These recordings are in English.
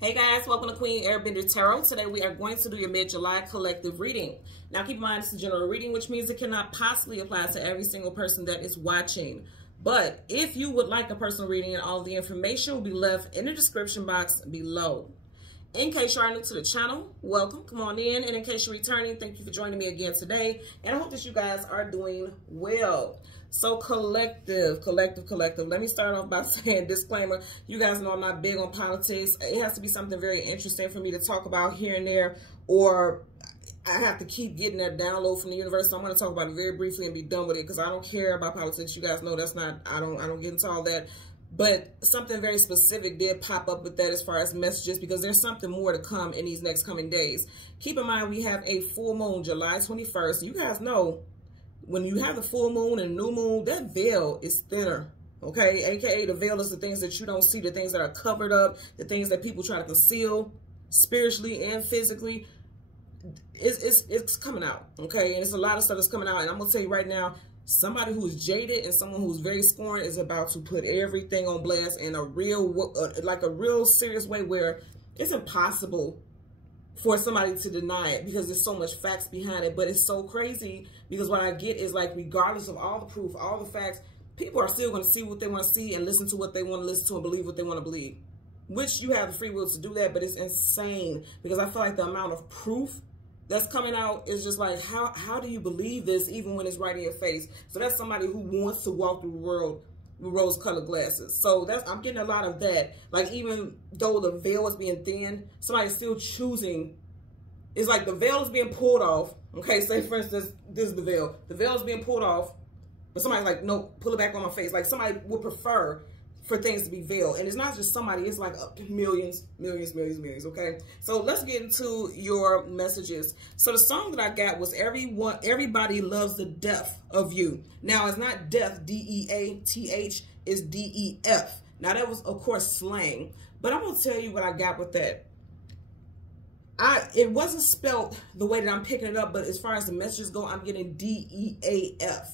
Hey guys, welcome to Queen Airbender Tarot. Today we are going to do your mid-July collective reading. Now keep in mind it's a general reading, which means it cannot possibly apply to every single person that is watching. But if you would like a personal reading, and all the information will be left in the description box below. In case you are new to the channel, welcome, come on in. And in case you're returning, thank you for joining me again today. And I hope that you guys are doing well. So collective. Let me start off by saying disclaimer. You guys know I'm not big on politics. It has to be something very interesting for me to talk about here and there, or I have to keep getting that download from the universe. So I'm going to talk about it very briefly and be done with it because I don't care about politics. You guys know that's not, I don't get into all that. But something very specific did pop up with that as far as messages, because there's something more to come in these next coming days. Keep in mind, we have a full moon, July 21st. You guys know when you have the full moon and new moon, that veil is thinner, okay? AKA the veil is the things that you don't see, the things that are covered up, the things that people try to conceal spiritually and physically. It's coming out, okay? And it's a lot of stuff that's coming out. And I'm going to tell you right now, somebody who is jaded and someone who's very scorned is about to put everything on blast in a real, like a real serious way where it's impossible for somebody to deny it because there's so much facts behind it. But it's so crazy because what I get is, like, regardless of all the proof, all the facts, people are still going to see what they want to see and listen to what they want to listen to and believe what they want to believe, which you have the free will to do that. But it's insane because I feel like the amount of proof that's coming out is just like, how do you believe this even when it's right in your face? So that's somebody who wants to walk through the world with rose-colored glasses. So I'm getting a lot of that. Like, even though the veil is being thin, somebody's still choosing. It's like the veil is being pulled off. Okay, say for instance, this is the veil. The veil is being pulled off, but somebody's like, no, pull it back on my face. Like, somebody would prefer for things to be veiled. And it's not just somebody, it's like millions, okay? So let's get into your messages. So the song that I got was Everybody Loves the Death of You. Now, it's not death, D-E-A-T-H, it's D-E-F. Now, that was, of course, slang. But I'm going to tell you what I got with that. It wasn't spelled the way that I'm picking it up, but as far as the messages go, I'm getting D-E-A-F,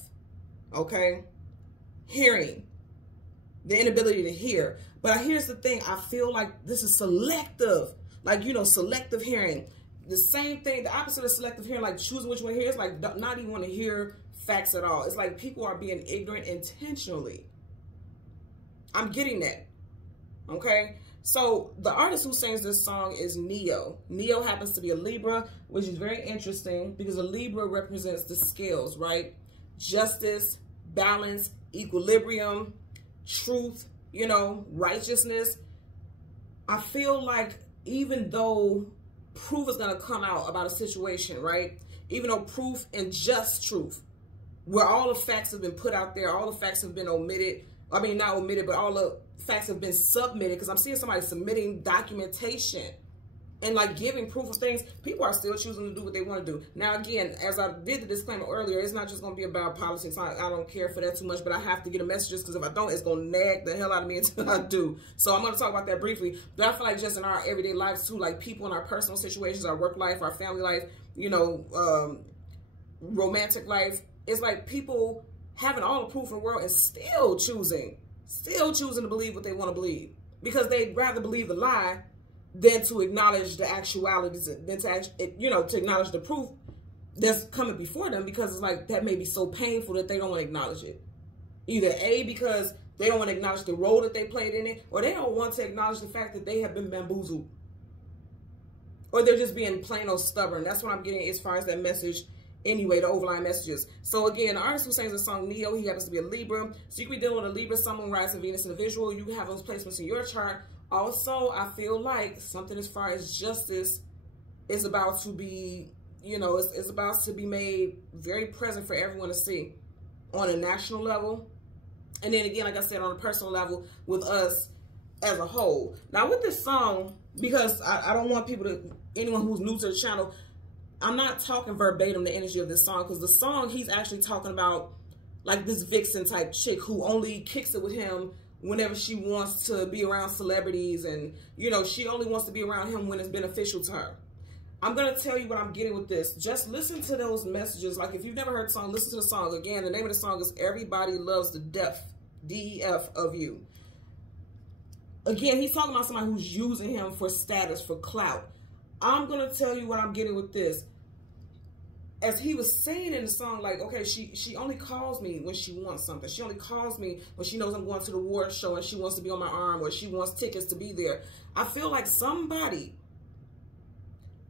okay? Hearing. The inability to hear. But here's the thing. I feel like this is selective. Like, you know, selective hearing. The same thing, the opposite of selective hearing, like choosing which one to hear. It's like not even want to hear facts at all. It's like people are being ignorant intentionally. I'm getting that. Okay? So the artist who sings this song is Neo. Neo happens to be a Libra, which is very interesting because a Libra represents the scales, right? Justice, balance, equilibrium, truth, you know, righteousness. I feel like even though proof is going to come out about a situation, right? Even though proof and just truth, where all the facts have been put out there, all the facts have been omitted. I mean, not omitted, but all the facts have been submitted, because I'm seeing somebody submitting documentation and like giving proof of things. People are still choosing to do what they want to do. Now, again, as I did the disclaimer earlier, it's not just going to be about politics. I don't care for that too much, but I have to get the messages, because if I don't, it's going to nag the hell out of me until I do. So I'm going to talk about that briefly. But I feel like just in our everyday lives too, like people in our personal situations, our work life, our family life, you know, romantic life, it's like people having all the proof in the world and still choosing to believe what they want to believe, because they'd rather believe the lie than to acknowledge the actualities, than to, you know, to acknowledge the proof that's coming before them, because it's like that may be so painful that they don't want to acknowledge it. Either A, because they don't want to acknowledge the role that they played in it, or they don't want to acknowledge the fact that they have been bamboozled, or they're just being plain old stubborn. That's what I'm getting as far as that message. Anyway, the overlying messages. So again, the artist who sings the song, Neo, he happens to be a Libra. So you can be dealing with a Libra, someone rising Venus individual. You have those placements in your chart. Also, I feel like something as far as justice is about to be, you know, it's about to be made very present for everyone to see on a national level. And then again, like I said, on a personal level with us as a whole. Now with this song, because I don't want people to, anyone who's new to the channel, I'm not talking verbatim the energy of this song, because the song, he's actually talking about like this vixen type chick who only kicks it with him whenever she wants to be around celebrities, and, you know, she only wants to be around him when it's beneficial to her. I'm going to tell you what I'm getting with this. Just listen to those messages. Like, if you've never heard the song, listen to the song. Again, the name of the song is Everybody Loves the Death, D-E-F, of You. Again, he's talking about somebody who's using him for status, for clout. I'm going to tell you what I'm getting with this. As he was saying in the song, like, okay, she only calls me when she wants something. She only calls me when she knows I'm going to the award show and she wants to be on my arm, or she wants tickets to be there. I feel like somebody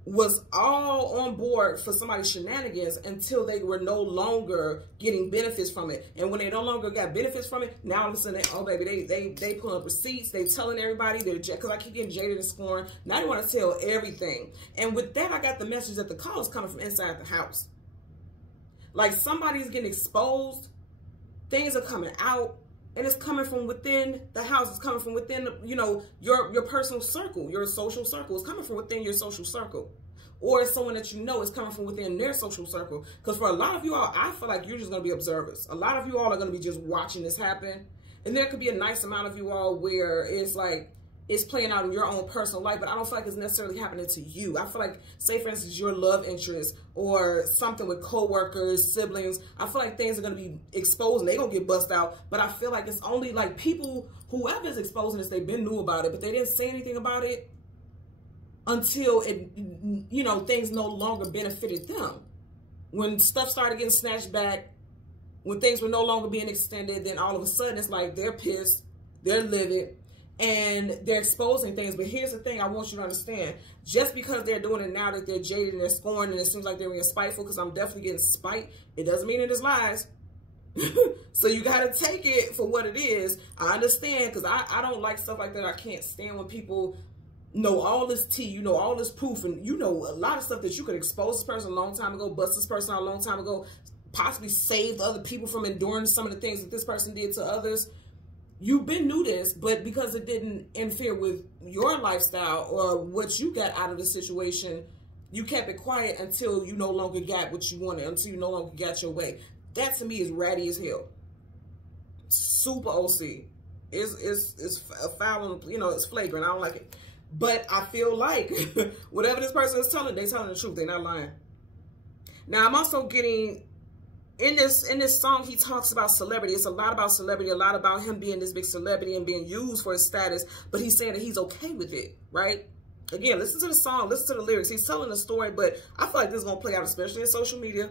was all on board for somebody's shenanigans until they were no longer getting benefits from it. And when they no longer got benefits from it, now all of a sudden, oh baby, they pull up receipts, they telling everybody, because I keep getting jaded and scorned. Now they want to tell everything. And with that, I got the message that the call is coming from inside the house. Like somebody's getting exposed, things are coming out, and it's coming from within the house. It's coming from within, you know, your personal circle, your social circle. It's coming from within your social circle. Or it's someone that you know is coming from within their social circle. Because for a lot of you all, I feel like you're just going to be observers. A lot of you all are going to be just watching this happen. And there could be a nice amount of you all where it's like, it's playing out in your own personal life, but I don't feel like it's necessarily happening to you. I feel like, say for instance, your love interest or something with coworkers, siblings, I feel like things are going to be exposed and they're going to get bust out. But I feel like it's only like people, whoever is exposing this, they've been knew about it, but they didn't say anything about it until it, you know, things no longer benefited them. When stuff started getting snatched back, when things were no longer being extended, then all of a sudden it's like they're pissed, they're livid, and they're exposing things. But here's the thing I want you to understand. Just because they're doing it now that they're jaded and they're scorned and it seems like they're being spiteful, because I'm definitely getting spite, it doesn't mean it is lies. So you got to take it for what it is. I understand, because I don't like stuff like that. I can't stand when people know all this tea, you know, all this proof, and you know a lot of stuff that you could expose this person a long time ago, bust this person out a long time ago, possibly save other people from enduring some of the things that this person did to others. You've been knew this, but because it didn't interfere with your lifestyle or what you got out of the situation, you kept it quiet until you no longer got what you wanted, until you no longer got your way. That to me is ratty as hell. Super OC. It's foul, you know, it's flagrant. I don't like it. But I feel like whatever this person is telling, they're telling the truth. They're not lying. Now, I'm also getting, in this song, he talks about celebrity. It's a lot about celebrity, a lot about him being this big celebrity and being used for his status, but he's saying that he's okay with it, right? Again, listen to the song, listen to the lyrics. He's telling a story, but I feel like this is going to play out, especially in social media.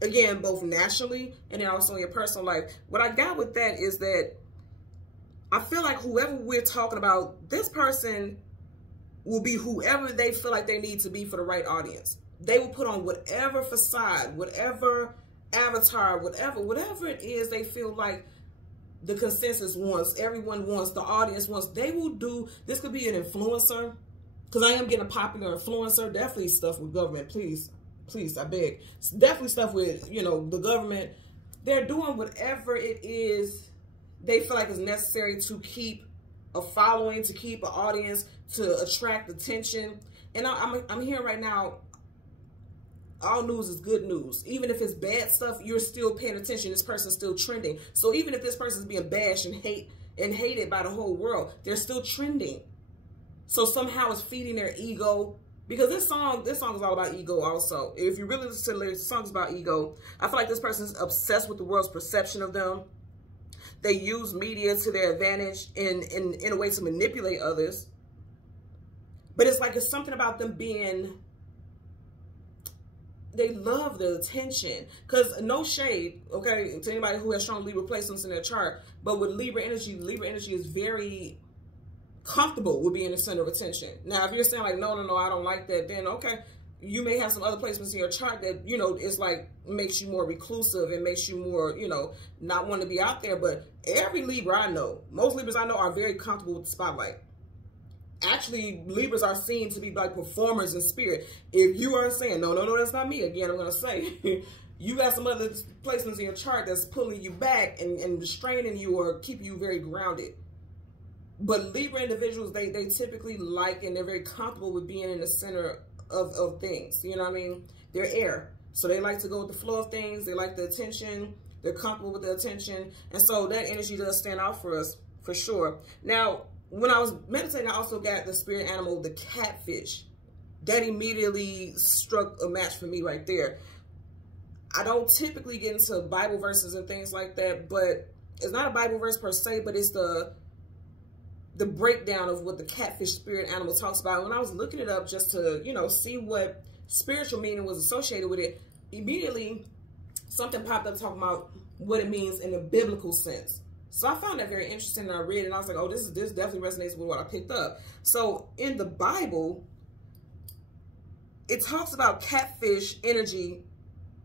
Again, both nationally and then also in your personal life. What I got with that is that I feel like whoever we're talking about, this person will be whoever they feel like they need to be for the right audience. They will put on whatever facade, whatever avatar, whatever it is they feel like the consensus wants, everyone wants, the audience wants. They will do, this could be an influencer, because I am getting a popular influencer. Definitely stuff with government, please, I beg. Definitely stuff with, you know, the government. They're doing whatever it is they feel like is necessary to keep a following, to keep an audience, to attract attention. And I'm hearing right now, all news is good news. Even if it's bad stuff, you're still paying attention. This person's still trending. So even if this person's being bashed and hated by the whole world, they're still trending. So somehow it's feeding their ego. Because this song is all about ego also. If you really listen to the lyrics, the song's about ego. I feel like this person's obsessed with the world's perception of them. They use media to their advantage in a way to manipulate others. But it's like it's something about them being, they love the attention. Because no shade, okay, to anybody who has strong Libra placements in their chart, but with Libra energy is very comfortable with being the center of attention. Now, if you're saying like, no, I don't like that, then okay, you may have some other placements in your chart that, you know, it's like makes you more reclusive and makes you more, you know, not want to be out there. But every Libra I know, most Libras I know are very comfortable with the spotlight. Actually, Libras are seen to be like performers in spirit. If you are saying, no, that's not me, again, I'm going to say, you got some other placements in your chart that's pulling you back and restraining you or keeping you very grounded. But Libra individuals, they typically like and they're very comfortable with being in the center of things. You know what I mean? They're air. So they like to go with the flow of things. They like the attention. They're comfortable with the attention. And so that energy does stand out for us, for sure. Now, when I was meditating, I also got the spirit animal, the catfish. That immediately struck a match for me right there. I don't typically get into Bible verses and things like that, but it's not a Bible verse per se, but it's the the breakdown of what the catfish spirit animal talks about. When I was looking it up just to, you know, see what spiritual meaning was associated with it, immediately something popped up talking about what it means in a biblical sense. So I found that very interesting, and I read it, and I was like, oh, this definitely resonates with what I picked up. So in the Bible, it talks about catfish energy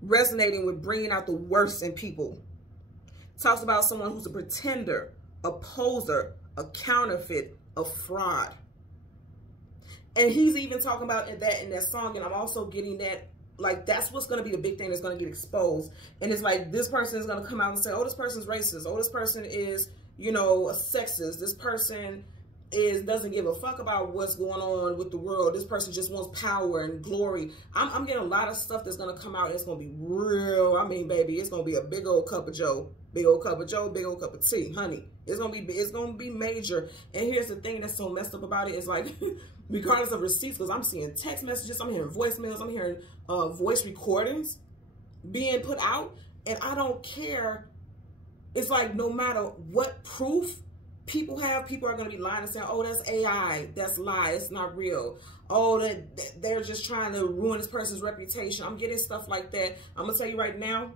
resonating with bringing out the worst in people. It talks about someone who's a pretender, a poser, a counterfeit, a fraud. And he's even talking about that in that song, and I'm also getting that, like, that's what's going to be the big thing that's going to get exposed. And it's like, this person is going to come out and say, oh, this person's racist. Oh, this person is, you know, a sexist. This person doesn't give a fuck about what's going on with the world. This person just wants power and glory. I'm getting a lot of stuff that's going to come out, and it's going to be real. I mean, baby, it's going to be a big old cup of joe. Big old cup of joe, big old cup of tea, honey. It's going to be major. And here's the thing that's so messed up about it is, like, regardless of receipts, because I'm seeing text messages, I'm hearing voicemails, I'm hearing voice recordings being put out, and I don't care. It's like, no matter what proof people have, people are going to be lying and saying, oh, that's AI, that's lie, it's not real. Oh, that they're just trying to ruin this person's reputation. I'm getting stuff like that. I'm going to tell you right now,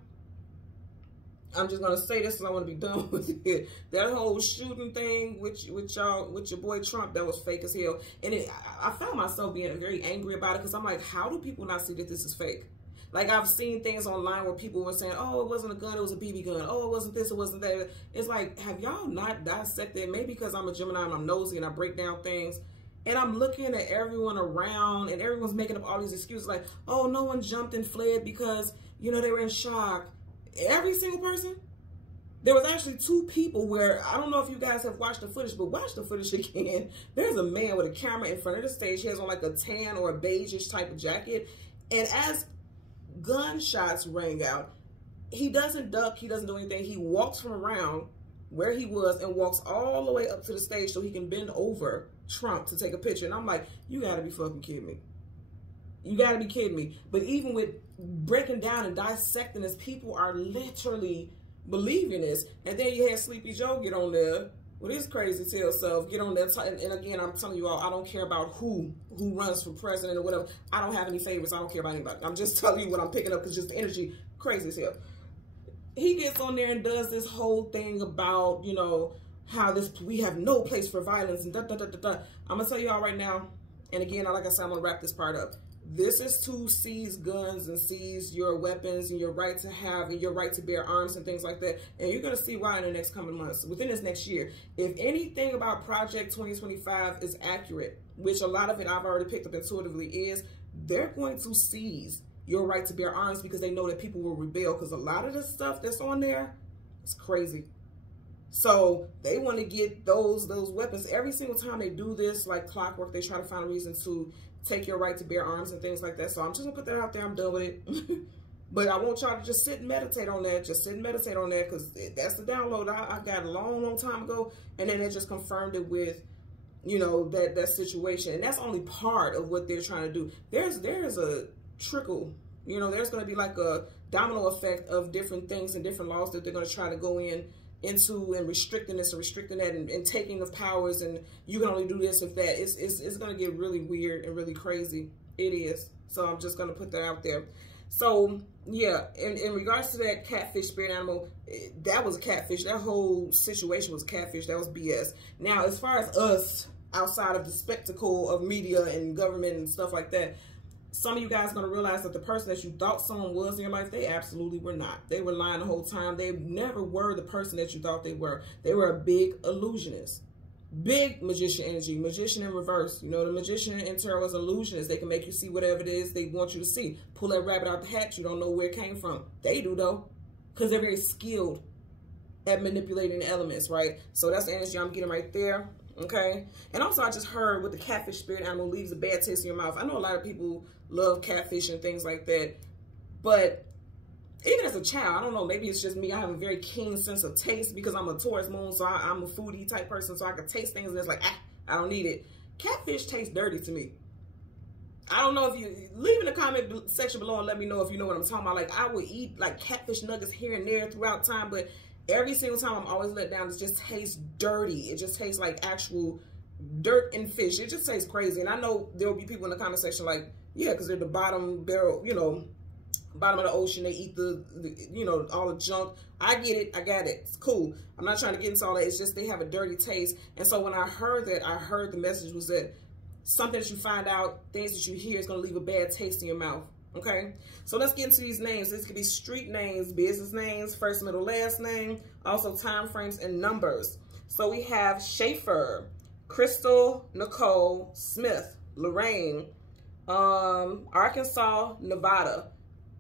I'm just gonna say this because I want to be done with it. That whole shooting thing with your boy Trump, that was fake as hell. And I found myself being very angry about it because I'm like, how do people not see that this is fake? Like, I've seen things online where people were saying, oh, it wasn't a gun, it was a BB gun. Oh, it wasn't this, it wasn't that. It's like, have y'all not dissected? Maybe because I'm a Gemini and I'm nosy and I break down things. And I'm looking at everyone around, and everyone's making up all these excuses like, oh, no one jumped and fled because, you know, they were in shock. Every single person. There was actually 2 people where, I don't know if you guys have watched the footage, but watch the footage again. There's a man with a camera in front of the stage. He has on like a tan or a beige-ish type of jacket. And as gunshots rang out, he doesn't duck, he doesn't do anything. He walks from around where he was and walks all the way up to the stage so he can bend over Trump to take a picture. And I'm like, you gotta be fucking kidding me. You gotta be kidding me. But even with breaking down and dissecting this, people are literally believing this. And then you had Sleepy Joe get on there with his crazy tail self, get on there. And again, I'm telling you all, I don't care about who runs for president or whatever. I don't have any favorites. I don't care about anybody. I'm just telling you what I'm picking up because just the energy, crazy as hell. He gets on there and does this whole thing about, you know, how we have no place for violence and I'm gonna tell y'all right now, and again, like I said, I'm gonna wrap this part up. This is to seize guns and seize your weapons and your right to have and your right to bear arms and things like that. And you're going to see why in the next coming months, within this next year. If anything about Project 2025 is accurate, which a lot of it I've already picked up intuitively is, they're going to seize your right to bear arms because they know that people will rebel, because a lot of the stuff that's on there is crazy. So they want to get those weapons. Every single time they do this, like clockwork, they try to find a reason to take your right to bear arms and things like that. So I'm just gonna put that out there. I'm done with it. But I want y'all to just sit and meditate on that. Just sit and meditate on that, because that's the download I got a long time ago. And then it just confirmed it with, you know, that situation. And that's only part of what they're trying to do. There's a trickle, you know, there's going to be like a domino effect of different things and different laws that they're going to try to go into and restricting this and restricting that and taking of powers, and you can only do this if that. It's going to get really weird and really crazy. It is. So I'm just going to put that out there. So yeah, in regards to that catfish spirit animal, that was a catfish. That whole situation was catfish. That was BS. Now, as far as us outside of the spectacle of media and government and stuff like that, some of you guys are going to realize that the person that you thought someone was in your life, they absolutely were not. They were lying the whole time. They never were the person that you thought they were. They were a big illusionist. Big magician energy. Magician in reverse. You know, the magician in tarot is illusionist. They can make you see whatever it is they want you to see. Pull that rabbit out the hat. You don't know where it came from. They do, though, because they're very skilled at manipulating the elements, right? So that's the energy I'm getting right there. Okay. And also, I just heard with the catfish spirit animal leaves a bad taste in your mouth. I know a lot of people love catfish and things like that, but even as a child, I don't know, maybe it's just me. I have a very keen sense of taste because I'm a Taurus moon, so I'm a foodie type person, so I can taste things and it's like, I don't need it. Catfish tastes dirty to me. I don't know if you leave in the comment section below and let me know if you know what I'm talking about. Like, I would eat like catfish nuggets here and there throughout time, but Every single time I'm always let down. It just tastes dirty. It just tastes like actual dirt and fish. It just tastes crazy. And I know there will be people in the comment section like, yeah, because they're the bottom barrel, you know, bottom of the ocean. They eat the, you know, all the junk. I get it. I got it. It's cool. I'm not trying to get into all that. It's just they have a dirty taste. And so when I heard that, I heard the message was that something that you find out, things that you hear is going to leave a bad taste in your mouth. Okay, so let's get into these names. This could be street names, business names, first, middle, last name, also time frames and numbers. So we have Schaefer, Crystal, Nicole, Smith, Lorraine, Arkansas, Nevada,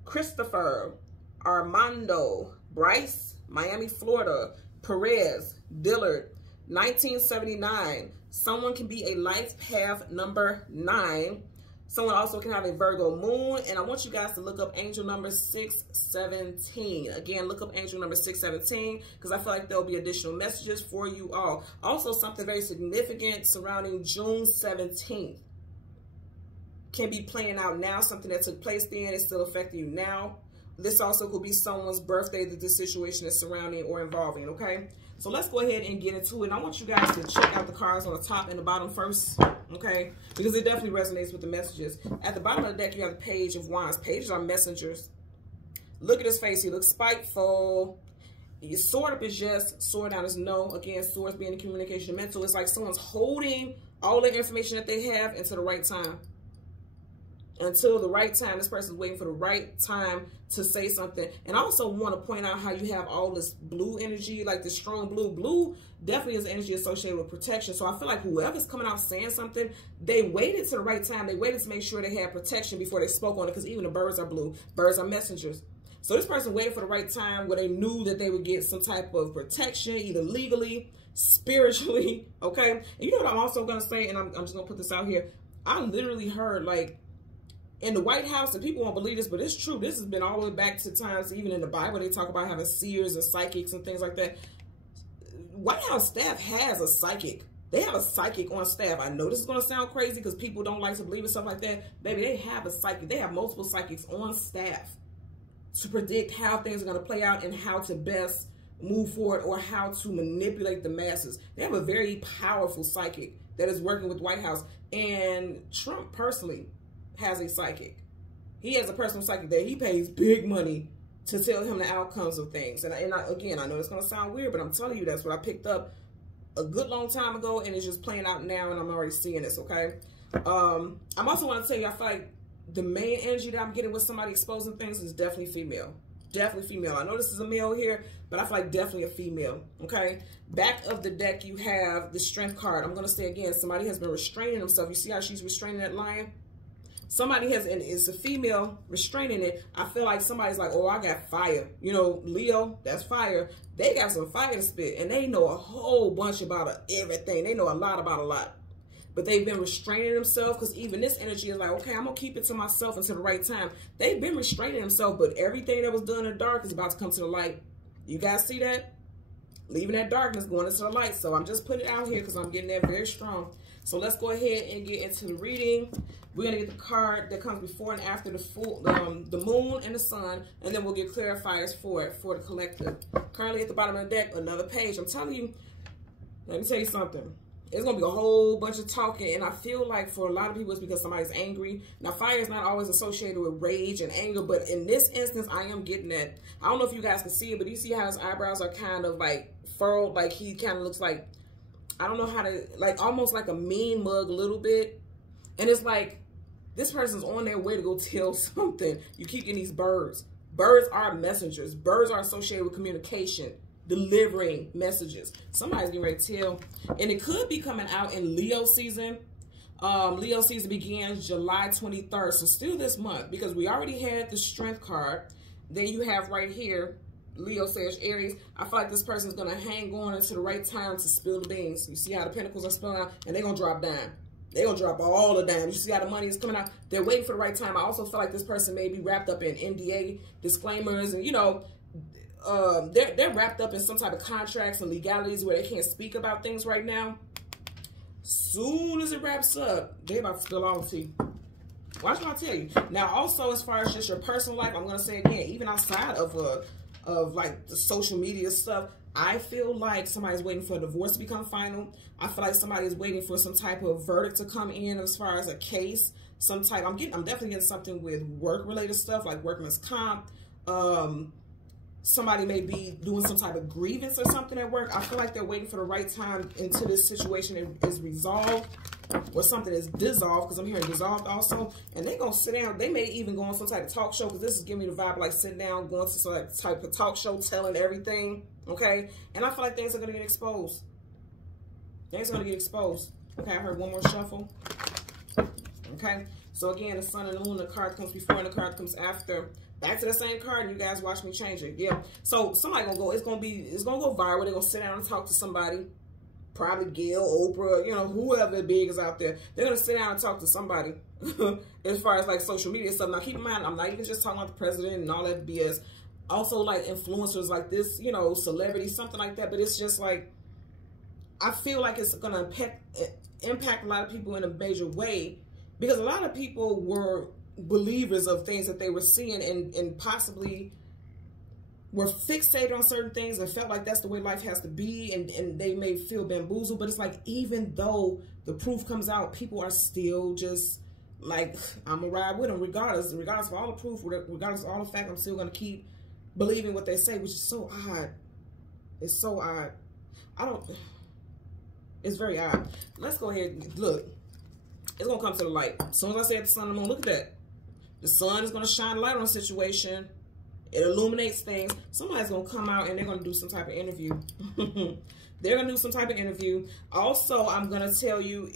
Christopher, Armando, Bryce, Miami, Florida, Perez, Dillard, 1979. Someone can be a life path number 9. Someone also can have a Virgo moon, and I want you guys to look up angel number 617. Again, look up angel number 617 because I feel like there'll be additional messages for you all. Also, something very significant surrounding June 17th can be playing out now. Something that took place then is still affecting you now. This also could be someone's birthday that this situation is surrounding or involving, okay? So let's go ahead and get into it. And I want you guys to check out the cards on the top and the bottom first, okay? Because it definitely resonates with the messages. At the bottom of the deck, you have the Page of Wands. Pages are messengers. Look at his face. He looks spiteful. His sword up is yes. Sword down is no. Again, swords being in communication mental. It's like someone's holding all the information that they have until the right time. Until the right time, this person's waiting for the right time to say something. And I also want to point out how you have all this blue energy, like this strong blue. Blue definitely is energy associated with protection. So I feel like whoever's coming out saying something, they waited to the right time. They waited to make sure they had protection before they spoke on it, because even the birds are blue. Birds are messengers. So this person waited for the right time where they knew that they would get some type of protection, either legally, spiritually, okay? And you know what I'm also going to say, and I'm just going to put this out here. I literally heard, like, in the White House, and people won't believe this, but it's true. This has been all the way back to times, even in the Bible, they talk about having seers and psychics and things like that. White House staff has a psychic. They have a psychic on staff. I know this is going to sound crazy because people don't like to believe in stuff like that. Baby, they have a psychic. They have multiple psychics on staff to predict how things are going to play out and how to best move forward or how to manipulate the masses. They have a very powerful psychic that is working with White House. And Trump personally has a psychic. He has a personal psychic that he pays big money to tell him the outcomes of things. And again, I know it's going to sound weird, but I'm telling you that's what I picked up a good long time ago, and it's just playing out now, and I'm already seeing this, okay? I'm also want to tell you, I feel like the main energy that I'm getting with somebody exposing things is definitely female. Definitely female. I know this is a male here, but I feel like definitely a female, okay? Back of the deck, you have the Strength card. I'm going to say again, somebody has been restraining themselves. You see how she's restraining that lion? Somebody has, and it's a female restraining it. I feel like somebody's like, oh, I got fire. You know, Leo, that's fire. They got some fire to spit, and they know a whole bunch about everything. They know a lot about a lot. But they've been restraining themselves, because even this energy is like, okay, I'm going to keep it to myself until the right time. They've been restraining themselves, but everything that was done in the dark is about to come to the light. You guys see that? Leaving that darkness, going into the light. So I'm just putting it out here because I'm getting that very strong. So let's go ahead and get into the reading. We're going to get the card that comes before and after the full, the moon and the sun, and then we'll get clarifiers for it, for the collective. Currently at the bottom of the deck, another page. I'm telling you, let me tell you something. It's going to be a whole bunch of talking, and I feel like for a lot of people it's because somebody's angry. Now, fire is not always associated with rage and anger, but in this instance, I am getting that. I don't know if you guys can see it, but you see how his eyebrows are kind of like furrowed, like he kind of looks like, I don't know how to, like almost like a mean mug a little bit. And it's like, this person's on their way to go tell something. You keep getting these birds. Birds are messengers. Birds are associated with communication, delivering messages. Somebody's getting ready to tell. And it could be coming out in Leo season. Leo season begins July 23rd. So still this month, because we already had the Strength card. Then you have right here, Leo / Aries. I feel like this person's going to hang on until the right time to spill the beans. You see how the pentacles are spilling out, and they're going to drop down. They're going to drop all the dimes. You see how the money is coming out? They're waiting for the right time. I also feel like this person may be wrapped up in NDA disclaimers, and, you know, they're wrapped up in some type of contracts and legalities where they can't speak about things right now. Soon as it wraps up, they're about to spill all the tea. Watch what I tell you. Now, also, as far as just your personal life, I'm going to say again, even outside of of like the social media stuff. I feel like somebody's waiting for a divorce to become final. I feel like somebody's waiting for some type of verdict to come in as far as a case. Some type, I'm definitely getting something with work-related stuff like workman's comp. Somebody may be doing some type of grievance or something at work. I feel like they're waiting for the right time until this situation is resolved or something is dissolved, because I'm hearing dissolved also. And they're going to sit down. They may even go on some type of talk show, because this is giving me the vibe like sitting down, going to some type of talk show, telling everything, okay? And I feel like things are going to get exposed. Things are going to get exposed. Okay, I heard one more shuffle. Okay, so again, the sun and the moon, the card that comes before and the card that comes after. Back to the same card, and you guys watch me change it. Yeah. So somebody gonna go. It's gonna go viral. They're gonna sit down and talk to somebody. Probably Gail, Oprah, you know, whoever big is out there. They're gonna sit down and talk to somebody. As far as like social media stuff. Now keep in mind, I'm not even just talking about the president and all that BS. Also like influencers like this, you know, celebrities, something like that. But it's just like, I feel like it's gonna impact a lot of people in a major way, because a lot of people were believers of things that they were seeing and possibly were fixated on certain things and felt like that's the way life has to be, and they may feel bamboozled. But it's like, even though the proof comes out, people are still just like, I'm gonna ride with them regardless of all the proof, regardless of all the fact, I'm still gonna keep believing what they say, which is so odd. It's so odd. It's very odd. Let's go ahead and look. It's gonna come to the light. As soon as I said the sun and the moon, look at that. The sun is going to shine light on a situation. It illuminates things. Somebody's going to come out and they're going to do some type of interview. They're going to do some type of interview. Also, I'm going to tell you,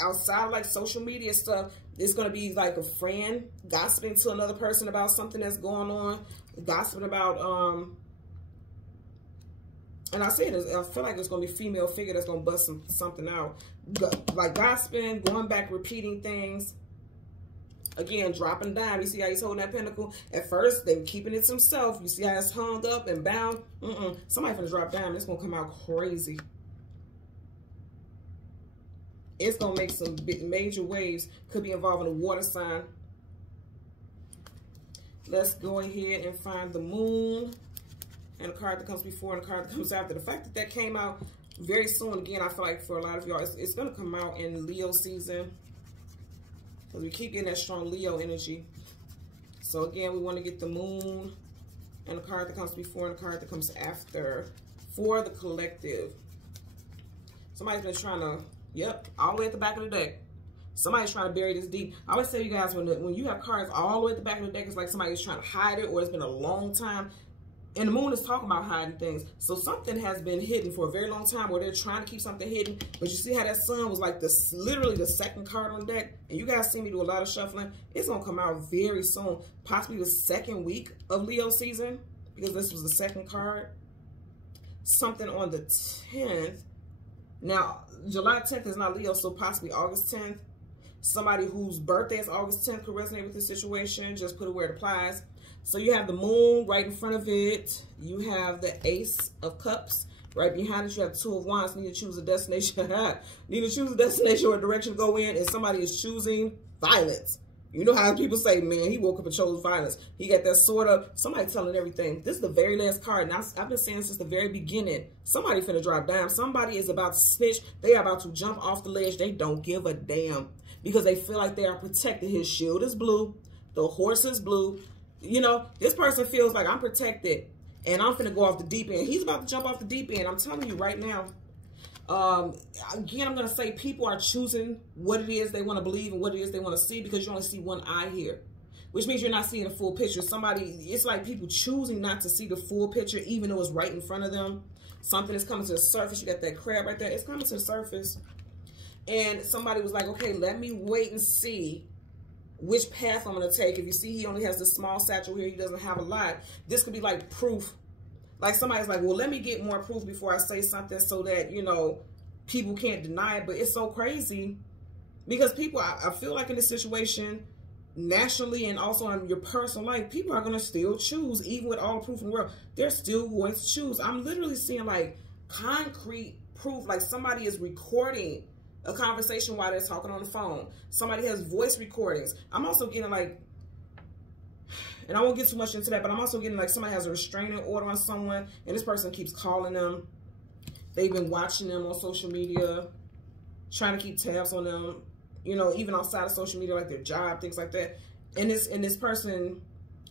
outside like social media stuff, it's going to be like a friend gossiping to another person about something that's going on. Gossiping about, and I feel like it's going to be a female figure that's going to bust something out. Like gossiping, going back, repeating things. Again, dropping down. You see how he's holding that pentacle? At first, they were keeping it to himself. You see how it's hung up and bound? Somebody's going to drop down. It's going to come out crazy. It's going to make some big, major waves. Could be involving a water sign. Let's go ahead and find the moon. And the card that comes before and the card that comes after. The fact that came out very soon, again, I feel like for a lot of y'all, it's going to come out in Leo season. Because we keep getting that strong Leo energy. So again, we want to get the moon and the card that comes before and the card that comes after for the collective. Somebody's been trying to, yep, all the way at the back of the deck. Somebody's trying to bury this deep. I always tell you guys, when you have cards all the way at the back of the deck, it's like somebody's trying to hide it, or it's been a long time. And the moon is talking about hiding things. So something has been hidden for a very long time, where they're trying to keep something hidden. But you see how that sun was like literally the second card on the deck? And you guys see me do a lot of shuffling. It's going to come out very soon. Possibly the second week of Leo season, because this was the second card. Something on the 10th. Now, July 10th is not Leo, so possibly August 10th. Somebody whose birthday is August 10th could resonate with this situation. Just put it where it applies. So you have the moon right in front of it. You have the Ace of Cups right behind it. You have the Two of Wands. Need to choose a destination. Need to choose a destination or a direction to go in. And somebody is choosing violence. You know how people say, man, he woke up and chose violence. He got that sword up. Somebody telling everything. This is the very last card. And I've been saying since the very beginning, somebody finna drop down. Somebody is about to snitch. They are about to jump off the ledge. They don't give a damn, because they feel like they are protected. His shield is blue. The horse is blue. You know, this person feels like, I'm protected and I'm finna go off the deep end. He's about to jump off the deep end. I'm telling you right now. Again, I'm going to say people are choosing what it is they want to believe and what it is they want to see, because you only see one eye here, which means you're not seeing the full picture. It's like people choosing not to see the full picture, even though it's right in front of them. Something is coming to the surface. You got that crab right there. It's coming to the surface. And somebody was like, okay, let me wait and see which path I'm going to take. If you see he only has this small satchel here, he doesn't have a lot. This could be like proof. Like somebody's like, well, let me get more proof before I say something, so that, you know, people can't deny it. But it's so crazy, because people, I feel like in this situation, nationally and also in your personal life, people are going to still choose. Even with all the proof in the world, they're still going to choose. I'm literally seeing like concrete proof, like somebody is recording a conversation while they're talking on the phone. Somebody has voice recordings. I'm also getting like, and I won't get too much into that, but I'm also getting like somebody has a restraining order on someone, and this person keeps calling them. They've been watching them on social media, trying to keep tabs on them, you know, even outside of social media, like their job, things like that. And this person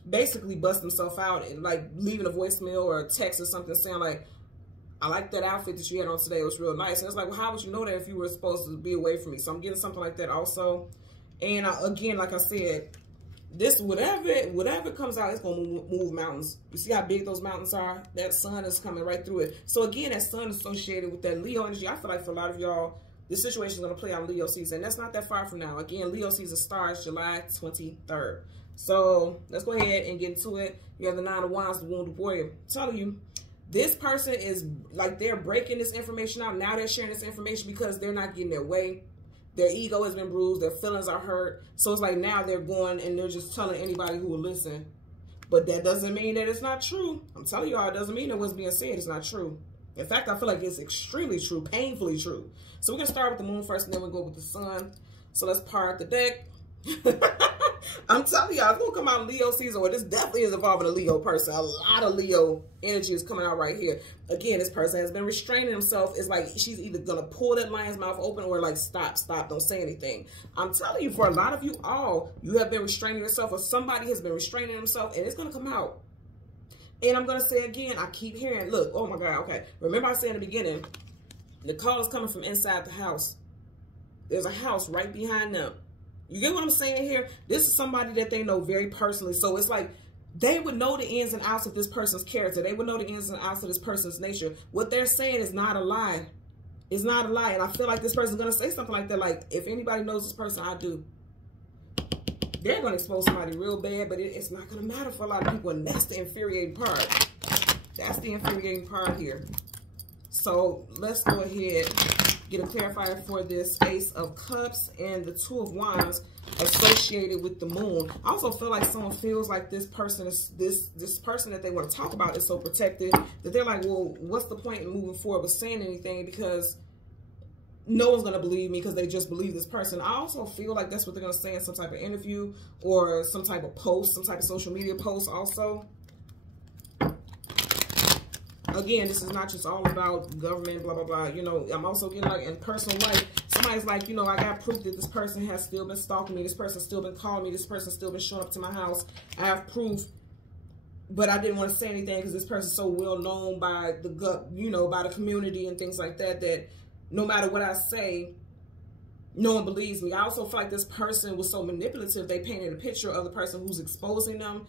basically busts himself out and like leaving a voicemail or a text or something saying like, I like that outfit that you had on today. It was real nice. And it's like, well, how would you know that if you were supposed to be away from me? So I'm getting something like that also. And again, like I said, this, whatever comes out, it's going to move mountains. You see how big those mountains are? That sun is coming right through it. So again, that sun is associated with that Leo energy. I feel like for a lot of y'all, this situation is going to play out Leo season. That's not that far from now. Again, Leo season starts July 23rd. So let's go ahead and get into it. You have the Nine of Wands, the Wounded Warrior. I'm telling you, this person is like, they're breaking this information out. Now they're sharing this information because they're not getting their way. Their ego has been bruised. Their feelings are hurt. So it's like now they're going and they're just telling anybody who will listen. But that doesn't mean that it's not true. I'm telling y'all, it doesn't mean that what's being said is not true. In fact, I feel like it's extremely true, painfully true. So we're going to start with the moon first and then we'll go with the sun. So let's part the deck. I'm telling y'all, it's going to come out Leo season, or this definitely is involving a Leo person. A lot of Leo energy is coming out right here. Again, this person has been restraining himself. It's like she's either going to pull that lion's mouth open or like, stop, don't say anything. I'm telling you, for a lot of you all, you have been restraining yourself, or somebody has been restraining himself, and it's going to come out. And I'm going to say again, I keep hearing, look, oh my God, okay. Remember I said in the beginning, the call is coming from inside the house. There's a house right behind them. You get what I'm saying here? This is somebody that they know very personally. So it's like they would know the ins and outs of this person's character. They would know the ins and outs of this person's nature. What they're saying is not a lie. It's not a lie. And I feel like this person's going to say something like that. Like, if anybody knows this person, I do. They're going to expose somebody real bad, but it's not going to matter for a lot of people. And that's the infuriating part. That's the infuriating part here. So let's go ahead, get a clarifier for this Ace of Cups and the Two of Wands associated with the moon. I also feel like someone feels like this person is this person that they want to talk about is so protected that they're like, well, what's the point in moving forward with saying anything, because no one's going to believe me because they just believe this person. I also feel like that's what they're going to say in some type of interview or some type of post, some type of social media post also. Again, this is not just all about government, blah, blah, blah. You know, I'm also getting like in personal life, somebody's like, you know, I got proof that this person has still been stalking me. This person's still been calling me. This person's still been showing up to my house. I have proof, but I didn't want to say anything because this person's so well known by the, you know, by the community and things like that, that no matter what I say, no one believes me. I also feel like this person was so manipulative. They painted a picture of the person who's exposing them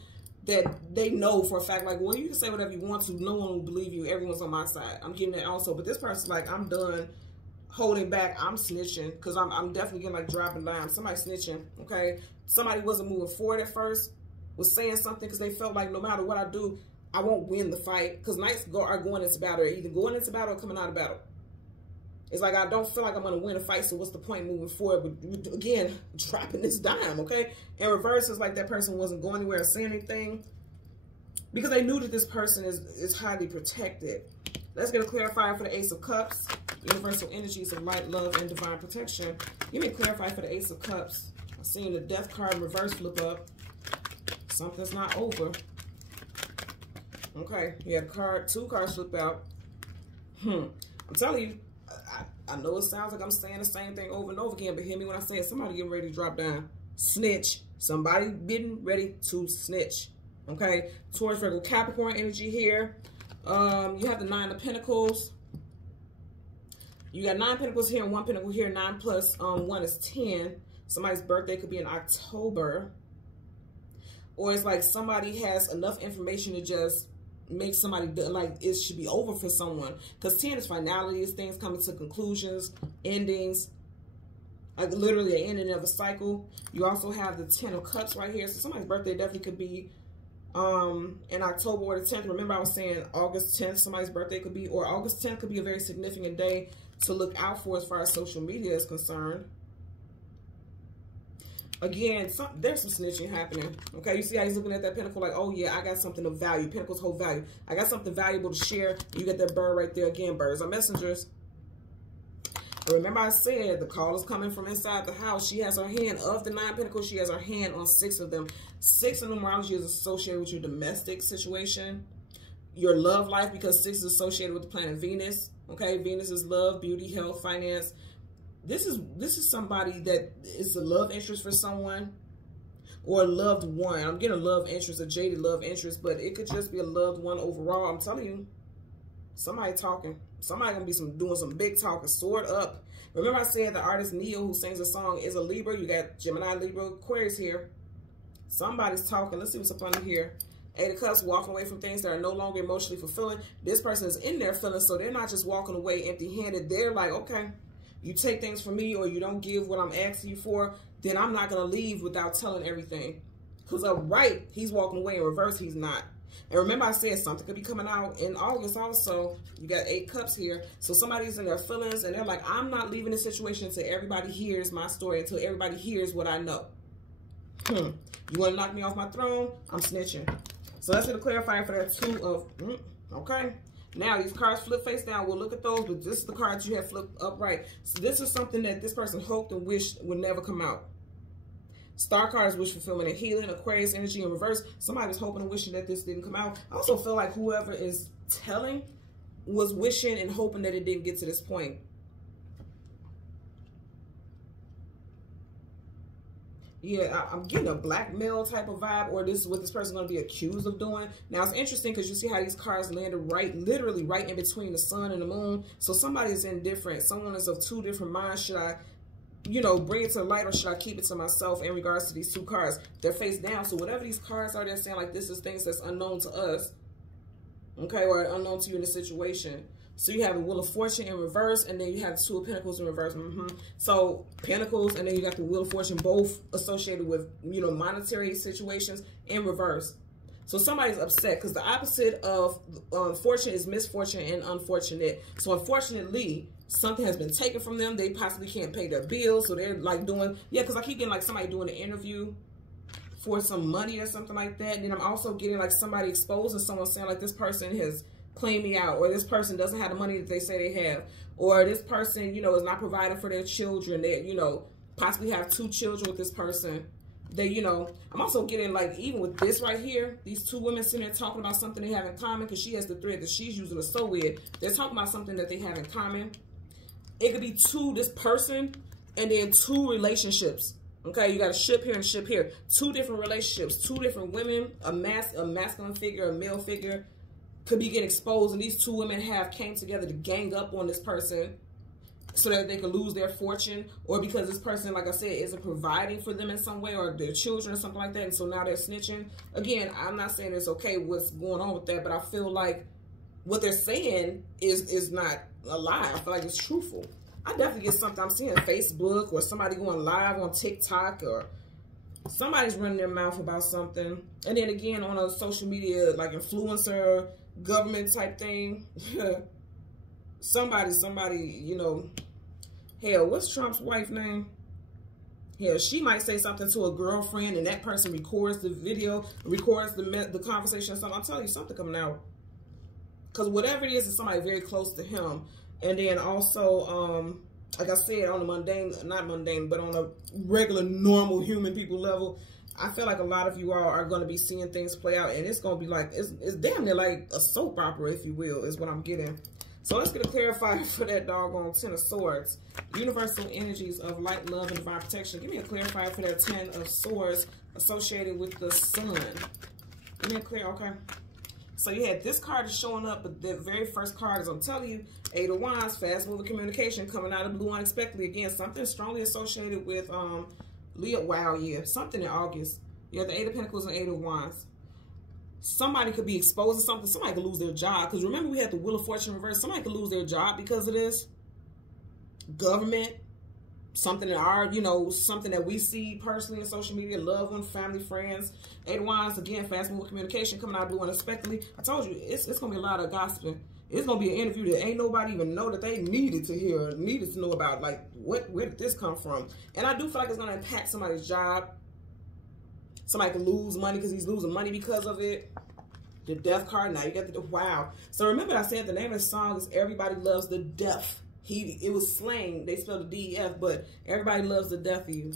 that they know for a fact, like, well, you can say whatever you want to. No one will believe you. Everyone's on my side. I'm getting that also. But this person's like, I'm done holding back. I'm snitching, because I'm definitely getting like dropping lines. Somebody snitching, okay? Somebody wasn't moving forward at first, was saying something because they felt like no matter what I do, I won't win the fight. Because knights are going into battle, or either going into battle or coming out of battle. It's like, I don't feel like I'm going to win a fight, so what's the point moving forward? But again, dropping this dime, okay? In reverse, it's like that person wasn't going anywhere or saying anything because they knew that this person is highly protected. Let's get a clarifier for the Ace of Cups. Universal energies of light, love, and divine protection. Give me a clarifier for the Ace of Cups. I've seen the Death card in reverse flip up. Something's not over. Okay, you had a card, two cards flip out. I'm telling you, I know it sounds like I'm saying the same thing over and over again, but hear me when I say it. Somebody getting ready to drop down. Snitch. Somebody getting ready to snitch. Okay? Taurus, Virgo, Capricorn energy here. You have the Nine of Pentacles. You got 9 pentacles here and 1 pentacle here. 9 plus 1 is 10. Somebody's birthday could be in October. Or it's like somebody has enough information to just make somebody, like, it should be over for someone. Because 10 is finalities, things coming to conclusions, endings, like literally an ending of a cycle. You also have the 10 of Cups right here. So somebody's birthday definitely could be in October or the 10th. Remember I was saying August 10th, somebody's birthday could be, or August 10th could be a very significant day to look out for as far as social media is concerned. Again, there's some snitching happening. Okay, you see how he's looking at that pentacle like, oh yeah, I got something of value. Pentacles hold value. I got something valuable to share. You get that bird right there. Again, birds are messengers. Remember I said the call is coming from inside the house. She has her hand of the 9 of Pentacles. She has her hand on 6 of them. 6 in numerology is associated with your domestic situation, your love life, because 6 is associated with the planet Venus. Okay, Venus is love, beauty, health, finance. This is somebody that is a love interest for someone, or a loved one. I'm getting a love interest, a jaded love interest, but it could just be a loved one overall. I'm telling you, somebody talking. Somebody gonna be doing some big talking. Sword up. Remember I said the artist Neo, who sings a song, is a Libra. You got Gemini, Libra, Aquarius here. Somebody's talking. Let's see what's up under here. 8 of Cups, walking away from things that are no longer emotionally fulfilling. This person is in their feelings, so they're not just walking away empty-handed. They're like, okay, you take things from me, or you don't give what I'm asking you for, then I'm not going to leave without telling everything. Because upright, he's walking away. In reverse, he's not. And remember I said something could be coming out in August also. You got 8 Cups here. So somebody's in their feelings, and they're like, I'm not leaving this situation until everybody hears my story, until everybody hears what I know. You want to knock me off my throne? I'm snitching. So that's going to clarify for that 2 of, okay. Now, these cards flip face down. We'll look at those, but this is the cards you have flipped upright. So this is something that this person hoped and wished would never come out. Star cards, wish fulfillment and healing. Aquarius energy in reverse. Somebody was hoping and wishing that this didn't come out. I also feel like whoever is telling was wishing and hoping that it didn't get to this point. Yeah, I'm getting a blackmail type of vibe, or this is what this person is going to be accused of doing. Now, it's interesting because you see how these cards landed right, literally right in between the sun and the moon. So somebody is indifferent. Someone is of 2 different minds. Should I, you know, bring it to the light, or should I keep it to myself in regards to these 2 cards? They're face down. So whatever these cards are, they're saying like this is things that's unknown to us, okay, or unknown to you in the situation. So you have the Wheel of Fortune in reverse, and then you have the 2 of Pentacles in reverse. So Pentacles, and then you got the Wheel of Fortune, both associated with, you know, monetary situations in reverse. So somebody's upset because the opposite of fortune is misfortune and unfortunate. So unfortunately, something has been taken from them. They possibly can't pay their bills. So they're like doing, yeah, because I keep getting like somebody doing an interview for some money or something like that. And then I'm also getting like somebody exposing someone, saying like this person has claim me out, or this person doesn't have the money that they say they have, or this person, you know, is not providing for their children. They, you know, possibly have 2 children with this person. They, you know, I'm also getting like, even with this right here, these 2 women sitting there talking about something they have in common, because she has the thread that she's using to sew with. They're talking about something that they have in common. It could be 2, this person, and then 2 relationships. Okay, you got a ship here and a ship here. 2 different relationships, 2 different women, a masculine figure, a male figure, could be getting exposed, and these 2 women came together to gang up on this person so that they could lose their fortune, or because this person, like I said, isn't providing for them in some way, or their children or something like that, and so now they're snitching. Again, I'm not saying it's okay what's going on with that, but I feel like what they're saying is not a lie. I feel like it's truthful. I definitely get something I'm seeing Facebook, or somebody going live on TikTok, or somebody's running their mouth about something. And then again, on a social media, like influencer, government type thing, somebody, you know, hell, what's Trump's wife's name? Hell, she might say something to a girlfriend, and that person records the video, records the conversation or something. I'm telling you, something coming out. Because whatever it is somebody very close to him. And then also, like I said, on the mundane, not mundane, but on a regular, normal human people level, I feel like a lot of you all are going to be seeing things play out, and it's going to be like, it's damn near like a soap opera, if you will, is what I'm getting. So let's get a clarifier for that doggone 10 of Swords. Universal energies of light, love, and divine protection. Give me a clarifier for that 10 of Swords associated with the sun. Give me a clear, okay. So you had this card is showing up, but the very first card is, I'm telling you, 8 of Wands, fast moving communication coming out of the blue unexpectedly. Again, something strongly associated with Leo. Wow, yeah, something in August. You have the 8 of Pentacles and 8 of Wands. Somebody could be exposed to something. Somebody could lose their job. Because remember, we had the Wheel of Fortune reverse. Somebody could lose their job because of this. Government, something in our, you know, something that we see personally in social media, loved ones, family, friends. 8 of Wands, again, fast moving communication coming out of blue unexpectedly. I told you, it's going to be a lot of gossiping. It's going to be an interview that ain't nobody even know that they needed to hear, needed to know about. Like, where did this come from? And I do feel like it's going to impact somebody's job. Somebody can lose money because he's losing money because of it. The Death card, now you got the, wow. So remember I said the name of the song is Everybody Loves the Death It was slain. They spelled the DEF, but everybody loves the death of you.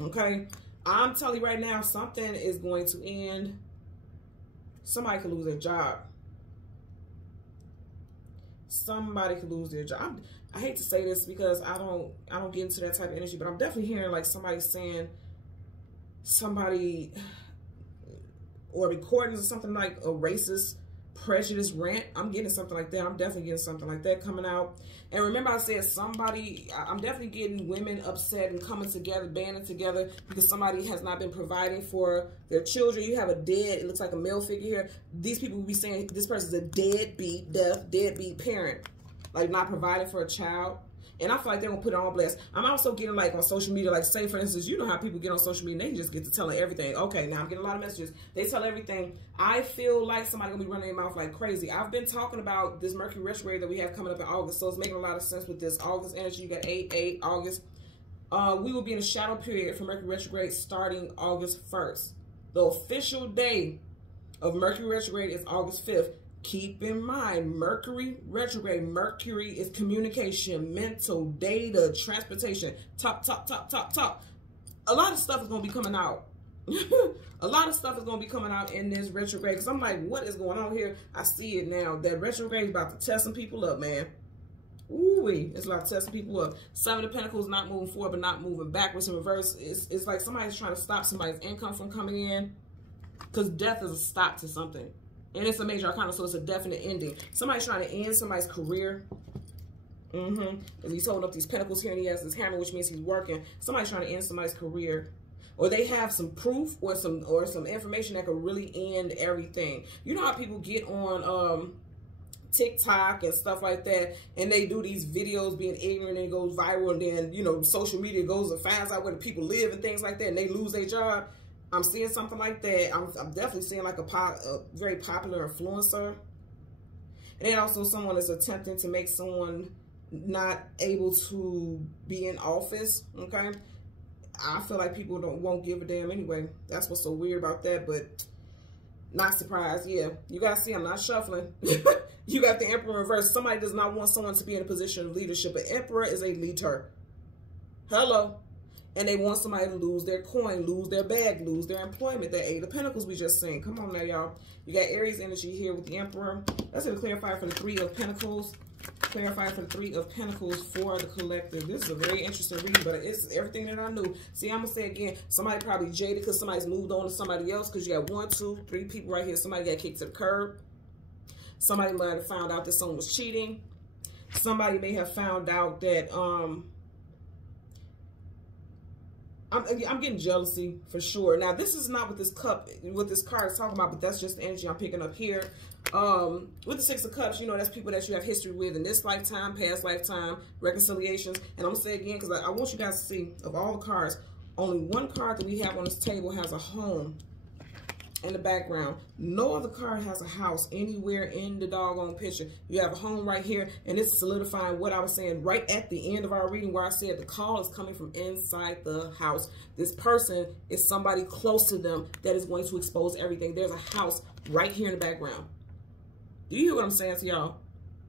Okay? I'm telling you right now, something is going to end. Somebody could lose their job. Somebody could lose their job. I hate to say this because I don't get into that type of energy, but I'm definitely hearing like somebody saying somebody or recordings or something like a racist prejudice rant. I'm getting something like that. I'm definitely getting something like that coming out. And remember I said somebody, I'm definitely getting women upset and coming together, banding together because somebody has not been providing for their children. You have a dead, it looks like a male figure here. These people will be saying this person's a deadbeat, deadbeat parent, like not providing for a child. And I feel like they're going to put it on blast. I'm also getting like on social media, like say for instance, you know how people get on social media, they can just get to telling everything. Okay, now I'm getting a lot of messages. They tell everything. I feel like somebody going to be running their mouth like crazy. I've been talking about this Mercury retrograde that we have coming up in August. So it's making a lot of sense with this August energy. You got 8/8, August. We will be in a shadow period for Mercury retrograde starting August 1st. The official day of Mercury retrograde is August 5th. Keep in mind, Mercury retrograde. Mercury is communication, mental, data, transportation. Talk. A lot of stuff is going to be coming out. A lot of stuff is going to be coming out in this retrograde. Because I'm like, what is going on here? I see it now. That retrograde is about to test some people up, man. Ooh-wee. It's about to test some people up. Seven of Pentacles not moving forward, but not moving backwards in reverse. It's like somebody's trying to stop somebody's income from coming in. Because death is a stop to something. And it's a major arcana, so it's a definite ending. Somebody's trying to end somebody's career. Because he's holding up these pentacles here and he has this hammer, which means he's working. Somebody's trying to end somebody's career. Or they have some proof or some information that could really end everything. You know how people get on TikTok and stuff like that, and they do these videos being ignorant and it goes viral, and then, you know, social media goes and finds out where the people live and things like that, and they lose their job. I'm seeing something like that. I'm definitely seeing like a very popular influencer. And then also someone that's attempting to make someone not able to be in office, okay? I feel like people won't give a damn anyway. That's what's so weird about that, but not surprised. Yeah, you guys see I'm not shuffling. You got the Emperor in reverse. Somebody does not want someone to be in a position of leadership. An Emperor is a leader. Hello. And they want somebody to lose their coin, lose their bag, lose their employment. That Eight of Pentacles we just seen. Come on now, y'all. You got Aries energy here with the Emperor. That's going to clarify for the Three of Pentacles. Clarify for the Three of Pentacles for the collective. This is a very interesting read, but it's everything that I knew. See, I'm going to say again, somebody probably jaded because somebody's moved on to somebody else, because you got 1, 2, 3 people right here. Somebody got kicked to the curb. Somebody might have found out that someone was cheating. Somebody may have found out that I'm getting jealousy for sure. Now, this is not what this card is talking about, but that's just the energy I'm picking up here. With the Six of Cups, you know, that's people that you have history with in this lifetime, past lifetime, reconciliations. And I'm going to say again, because I want you guys to see, of all the cards, only one card that we have on this table has a home in the background. No other card has a house anywhere in the doggone picture. You have a home right here, and it's solidifying what I was saying right at the end of our reading, where I said the call is coming from inside the house. This person is somebody close to them that is going to expose everything. There's a house right here in the background. Do you hear what I'm saying to y'all?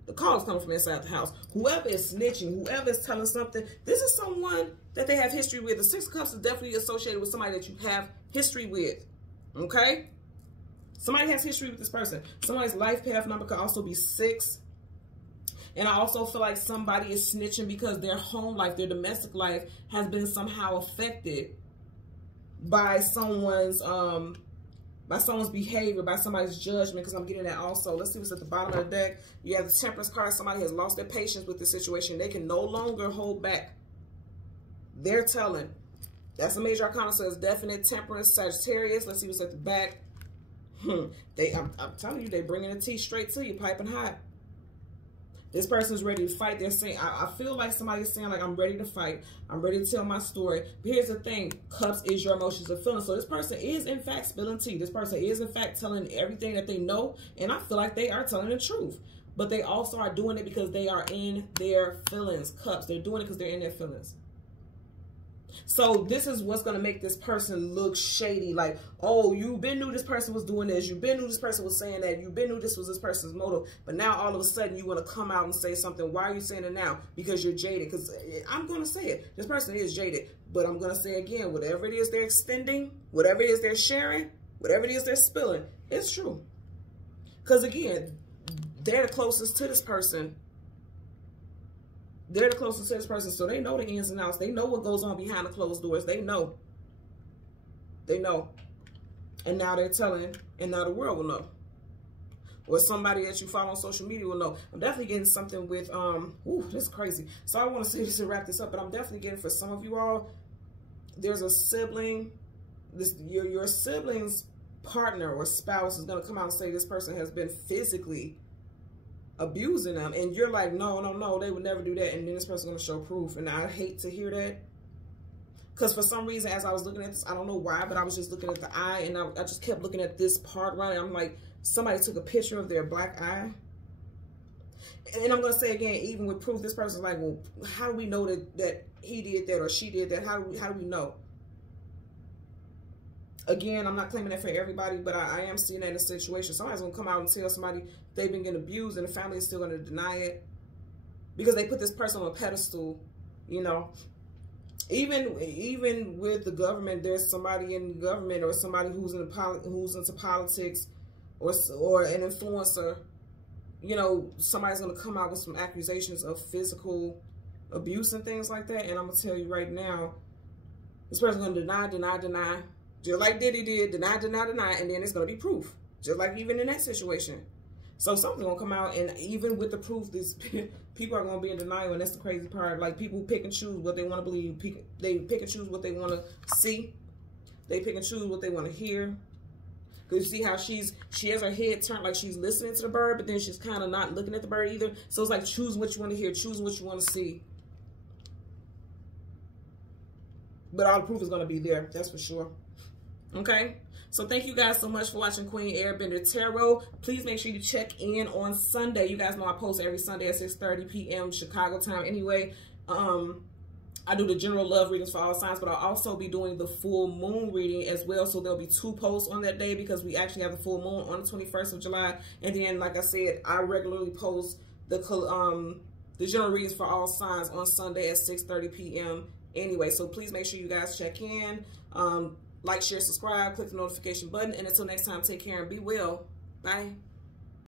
The call is coming from inside the house. Whoever is snitching, whoever is telling something, this is someone that they have history with. The Six of Cups is definitely associated with somebody that you have history with. Okay? Somebody has history with this person. Somebody's life path number could also be 6. And I also feel like somebody is snitching because their home life, their domestic life has been somehow affected by someone's behavior, by somebody's judgment, because I'm getting that also. Let's see what's at the bottom of the deck. You have the Temperance card. Somebody has lost their patience with the situation. They can no longer hold back. They're telling. That's a major arcana, so it's definite Temperance, Sagittarius. Let's see what's at the back. I'm telling you, they're bringing the tea straight to you, piping hot. This person's ready to fight. They're saying, I feel like somebody's saying, like, I'm ready to fight. I'm ready to tell my story. But here's the thing. Cups is your emotions and feelings. So this person is, in fact, spilling tea. This person is, in fact, telling everything that they know. And I feel like they are telling the truth. But they also are doing it because they are in their feelings. Cups. They're doing it because they're in their feelings. So this is what's going to make this person look shady. Like, oh, you been knew this person was doing this. You been knew this person was saying that. You been knew this was this person's motive. But now all of a sudden you want to come out and say something. Why are you saying it now? Because you're jaded. Because I'm going to say it. This person is jaded. But I'm going to say again, whatever it is they're extending, whatever it is they're sharing, whatever it is they're spilling, it's true. Because again, they're the closest to this person. They're the closest to this person, so they know the ins and outs. They know what goes on behind the closed doors. They know. They know. And now they're telling, and now the world will know. Or somebody that you follow on social media will know. I'm definitely getting something with, ooh, this is crazy. So I want to say this to wrap this up, but I'm definitely getting for some of you all, there's a sibling, your sibling's partner or spouse is going to come out and say this person has been physically abusing them, and you're like, no, they would never do that, and then this person's going to show proof. And I hate to hear that, because for some reason, as I was looking at this, I don't know why, but I was just looking at the eye, and I just kept looking at this part right. I'm like, somebody took a picture of their black eye. And I'm going to say again, even with proof, this person's like, well, how do we know that he did that or she did that? How do we know? Again, I'm not claiming that for everybody, but I am seeing that in a situation. Somebody's going to come out and tell somebody they've been getting abused, and the family is still going to deny it because they put this person on a pedestal, you know. Even with the government, there's somebody in the government or somebody who's into politics or an influencer. You know, somebody's going to come out with some accusations of physical abuse and things like that. And I'm going to tell you right now, this person's going to deny. Just like Diddy did, deny, and then it's going to be proof. Just like even in that situation. So something's going to come out, and even with the proof, these people are going to be in denial, and that's the crazy part. Like, people pick and choose what they want to believe. They pick and choose what they want to see. They pick and choose what they want to hear. Because you see how she has her head turned like she's listening to the bird, but then she's kind of not looking at the bird either. So it's like choosing what you want to hear, choosing what you want to see. But all the proof is going to be there, that's for sure. Okay, so thank you guys so much for watching Queen Airbender Tarot. Please make sure you check in on Sunday. You guys know I post every Sunday at 6:30 p.m. Chicago time anyway. I do the general love readings for all signs, but I'll also be doing the full moon reading as well. So there'll be 2 posts on that day because we actually have the full moon on the 21st of July. And then, like I said, I regularly post the general readings for all signs on Sunday at 6:30 p.m. anyway. So please make sure you guys check in. Like, share, subscribe, click the notification button. And until next time, take care and be well. Bye.